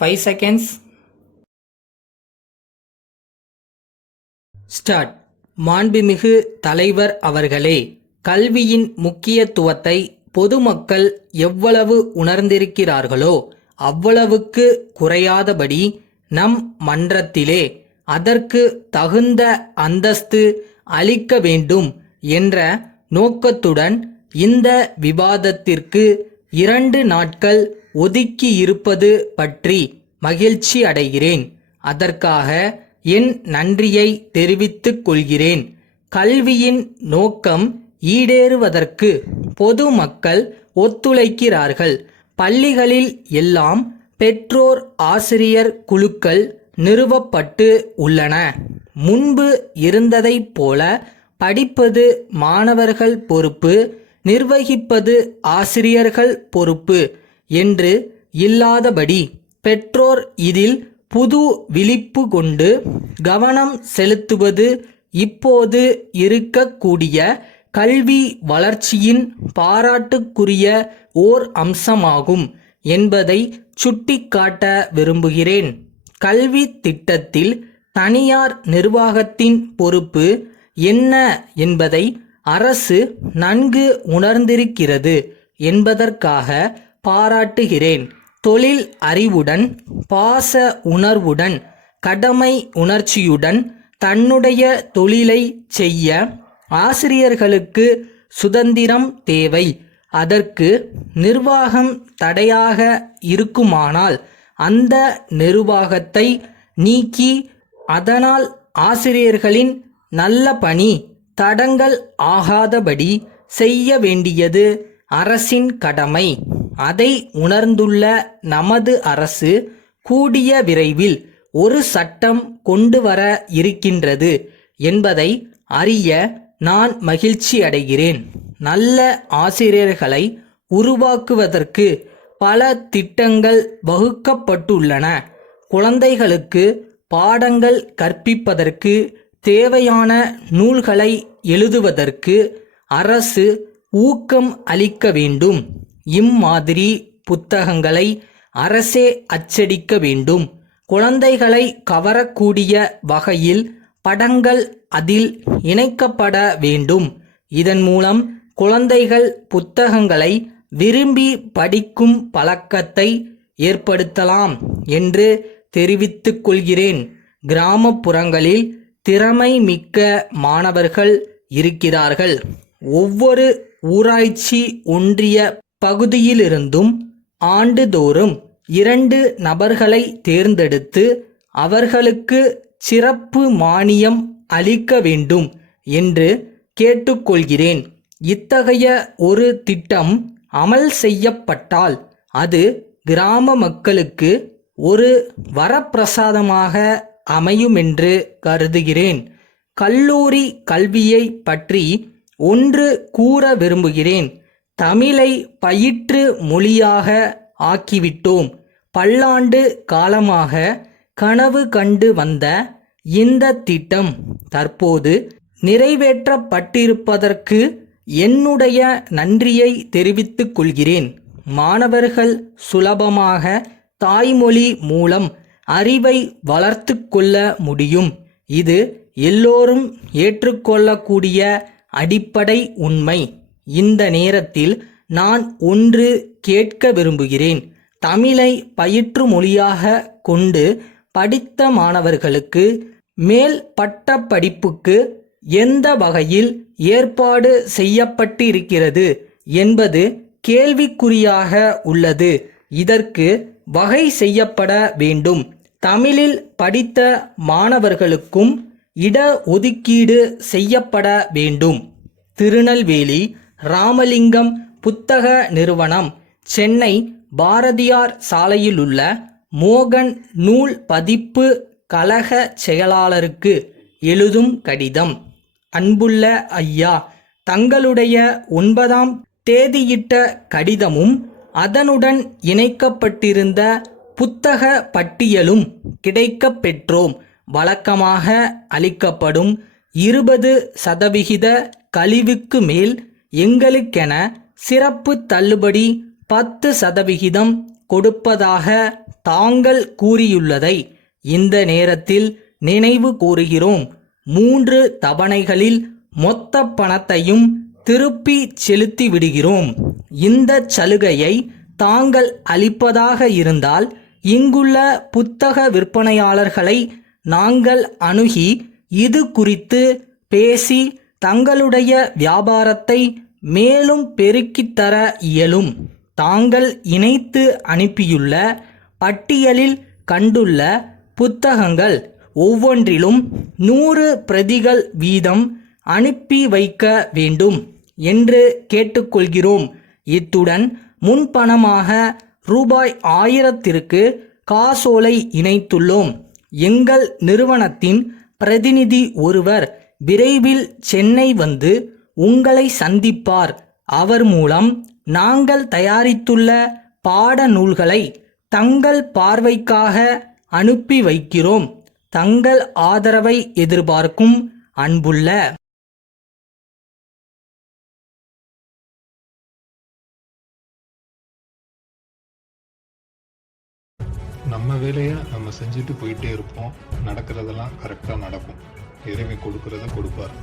5 seconds. Start. மாண்புமிகு தலைவர் அவர்களே, கல்வியின் முக்கியத்துவத்தை பொதுமக்கள் எவ்வளவு உணர்ந்திருக்கிறார்களோ அவ்வளவுக்கு குறையாதபடி நம் மன்றத்திலே அதற்கு தகுந்த அந்தஸ்து அளிக்க வேண்டும் என்ற நோக்கத்துடன் இந்த விவாதத்திற்கு 2 நாட்கள் ஒதுக்கியிருப்பது பற்றி மகிழ்ச்சி அடைகிறேன். அதற்காக என் நன்றியை தெரிவித்துக் கொள்கிறேன். கல்வியின் நோக்கம் ஈடேறுவதற்கு பொதுமக்கள் ஒத்துழைக்கிறார்கள். பள்ளிகளில் எல்லாம் பெற்றோர் ஆசிரியர் குழுக்கள் நிறுவப்பட்டு உள்ளன. முன்பு இருந்ததைப் போல படிப்பது மாணவர்கள் பொறுப்பு, நிர்வகிப்பது ஆசிரியர்கள் பொறுப்பு என்று இல்லாதபடி பெற்றோர் இதில் புது விழிப்பு கொண்டு கவனம் செலுத்துவது இப்போது இருக்கக்கூடிய கல்வி வளர்ச்சியின் பாராட்டுக்குரிய ஓர் அம்சமாகும் என்பதை சுட்டிக்காட்ட விரும்புகிறேன். கல்வி திட்டத்தில் தனியார் நிர்வாகத்தின் பொறுப்பு என்ன என்பதை அரசு நன்கு உணர்ந்திருக்கிறது என்பதற்காக பாராட்டுகிறேன். தொழில் அறிவுடன், பாச உணர்வுடன், கடமை உணர்ச்சியுடன் தன்னுடைய தொழிலை செய்ய ஆசிரியர்களுக்கு சுதந்திரம் தேவை. அதற்கு நிர்வாகம் தடையாக இருக்குமானால் அந்த நிர்வாகத்தை நீக்கி அதனால் ஆசிரியர்களின் நல்ல பணி தடங்கல் ஆகாதபடி செய்ய வேண்டியது அரசின் கடமை. அதை உணர்ந்துள்ள நமது அரசு கூடிய விரைவில் ஒரு சட்டம் கொண்டு வர இருக்கின்றது என்பதை அறிய நான் மகிழ்ச்சி அடைகிறேன். நல்ல ஆசிரியர்களை உருவாக்குவதற்கு பல திட்டங்கள் வகுக்கப்பட்டுள்ளன. குழந்தைகளுக்கு பாடங்கள் கற்பிப்பதற்கு தேவையான நூல்களை எழுதுவதற்கு அரசு ஊக்கம் அளிக்க வேண்டும். இம்மாதிரி புத்தகங்களை அரசே அச்சடிக்க வேண்டும். குழந்தைகளை கவரக்கூடிய வகையில் படங்கள் அதில் இணைக்கப்பட வேண்டும். இதன் மூலம் குழந்தைகள் புத்தகங்களை விரும்பி படிக்கும் பழக்கத்தை ஏற்படுத்தலாம் என்று தெரிவித்துக் கொள்கிறேன். கிராமப்புறங்களில் திறமை மிக்க மாணவர்கள் இருக்கிறார்கள். ஒவ்வொரு ஊராட்சி ஒன்றிய பகுதியிலிருந்தும் ஆண்டுதோறும் 2 நபர்களை தேர்ந்தெடுத்து அவர்களுக்கு சிறப்பு மானியம் அளிக்க வேண்டும் என்று கேட்டுக்கொள்கிறேன். இத்தகைய ஒரு திட்டம் அமல் செய்யப்பட்டால் அது கிராம மக்களுக்கு ஒரு வரப்பிரசாதமாக அமையுமென்று கருதுகிறேன். கல்லூரி கல்வியை பற்றி ஒன்று கூற விரும்புகிறேன். தமிழை பயிற்று மொழியாக ஆக்கிவிட்டோம். பல்லாண்டு காலமாக கனவு கண்டு வந்த இந்த திட்டம் தற்போது நிறைவேற்றப்பட்டிருப்பதற்கு என்னுடைய நன்றியை தெரிவித்துக் கொள்கிறேன். மாணவர்கள் சுலபமாக தாய்மொழி மூலம் அறிவை வளர்த்து கொள்ள முடியும். இது எல்லோரும் ஏற்றுக்கொள்ளக்கூடிய அடிப்படை உண்மை. இந்த நேரத்தில் நான் ஒன்று கேட்க விரும்புகிறேன். தமிழை பயிற்று மொழியாக கொண்டு படித்த மாணவர்களுக்கு மேல் பட்ட படிப்புக்கு எந்த வகையில் ஏற்பாடு செய்யப்பட்டிருக்கிறது என்பது கேள்விக்குறியாக உள்ளது. இதற்கு வகை செய்யப்பட வேண்டும். தமிழில் படித்த மாணவர்களுக்கும் இட ஒதுக்கீடு செய்யப்பட வேண்டும். திருநெல்வேலி ராமலிங்கம் புத்தக நிறுவனம், சென்னை பாரதியார் சாலையிலுள்ள மோகன் நூல் பதிப்பு கழக செயலாளருக்கு எழுதும் கடிதம். அன்புள்ள ஐயா, தங்களுடைய 9ஆம் தேதியிட்ட கடிதமும் அதனுடன் இணைக்கப்பட்டிருந்த புத்தக பட்டியலும் கிடைக்கப் பெற்றோம். வழக்கமாக அளிக்கப்படும் 20% கழிவுக்கு மேல் எங்களுக்கென சிறப்பு தள்ளுபடி 10% கொடுப்பதாக தாங்கள் கூறியுள்ளதை இந்த நேரத்தில் நினைவு கூறுகிறோம். 3 தவணைகளில் மொத்த பணத்தையும் திருப்பி செலுத்தி விடுகிறோம். இந்த சலுகையை தாங்கள் அளிப்பதாக இருந்தால் இங்குள்ள புத்தக விற்பனையாளர்களை நாங்கள் அணுகி இது குறித்து பேசி தங்களுடைய வியாபாரத்தை மேலும் பெருக்கித் தர இயலும். தாங்கள் இணைத்து அனுப்பியுள்ள பட்டியலில் கண்டுள்ள புத்தகங்கள் ஒவ்வொன்றிலும் 100 பிரதிகள் வீதம் அனுப்பி வைக்க வேண்டும் என்று கேட்டுக்கொள்கிறோம். இத்துடன் முன்பணமாக ரூபாய் 1000ற்கு காசோலை இணைத்துள்ளோம். எங்கள் நிறுவனத்தின் பிரதிநிதி ஒருவர் விரைவில் சென்னை வந்து உங்களை சந்திப்பார். அவர் மூலம் நாங்கள் தயாரித்துள்ள பாடநூல்களை தங்கள் பார்வைக்காக அனுப்பி வைக்கிறோம். தங்கள் ஆதரவை எதிர்பார்க்கும் அன்புள்ள நம்ம வேலையை நம்ம செஞ்சுட்டு போயிட்டே இருப்போம். நடக்கிறதெல்லாம் கரெக்டாக நடக்கும். இறைவன் கொடுக்கறத கொடுப்பார்.